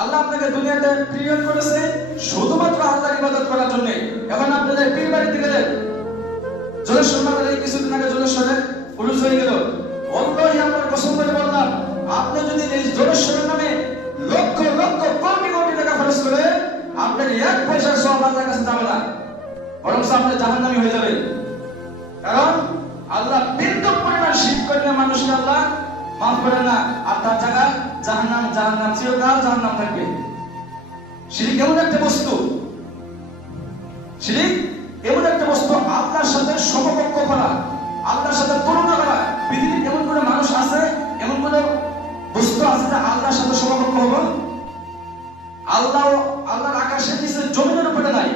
আল্লাহ আপনাকে দুনিয়াতে প্রিয়ন করেছে শুধুমাত্র আল্লাহর ইবাদত করার জন্য। এখন আপনাদের পীর বাড়িতে গেলেন, জলেশ্বর মাতার কিছুদিন আগে জলেশ্বরে পুরুষ হয়ে গেল। অল্পই আপনার কসম করে বললাম, আপনি যদি এই জলেশ্বরের নামে লক্ষ লক্ষ কোটি কোটি টাকা খরচ করে আপনার এক পয়সার সব আল্লাহর কাছে যাবে না বরং আপনি জাহান্নামী হয়ে যাবে কারণ আল্লাহ বিন্দু পরিমাণ শিব করলে মানুষকে আল্লাহ। মাফ করে না আর তার জায়গায় জাহান্নাম জাহান্নাম চিরকাল জাহান্নাম থাকবে। শিরিক এমন একটা বস্তু। শিরিক এমন একটা বস্তু আল্লাহর সাথে সমকক্ষ করা আল্লাহর সাথে তুলনা করা। পৃথিবীর এমন কোনো মানুষ আছে এমন কোনো বস্তু আছে যে আল্লাহর সাথে সমকক্ষ হবে? আল্লাহ আল্লাহর আকাশের নিচে জমিনের উপরে নাই।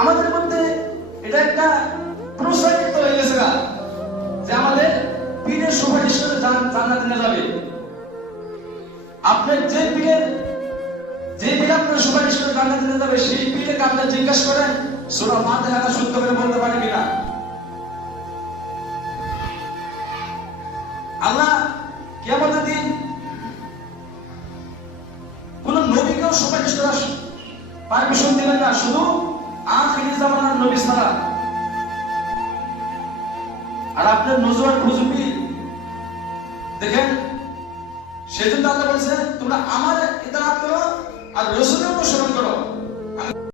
আমাদের মধ্যে এটা একটা গা, যে আমাদের পীরের সুপারিশ করে জান্নাতে নিয়ে যাবে। আপনার যে পীরের, যে পীর আপনার সুপারিশ করে জান্নাতে নিয়ে যাবে, সেই পীরকে আপনি জিজ্ঞাসা করেন, সূরা ফাতিহাটা শুদ্ধ করে বলতে পারে কিনা। আল্লাহ কিয়ামতের দিন কোন নবীকেও সুপারিশ করার পারমিশন দিবেন না, শুধু আখিরি জামানার নবী ছাড়া। আর আপনার নজর খুঁজবি দেখেন, সেজন্য আল্লাহ বলছে তোমরা আমার ইতাআত করো আর রসুলের অনুসরণ করো।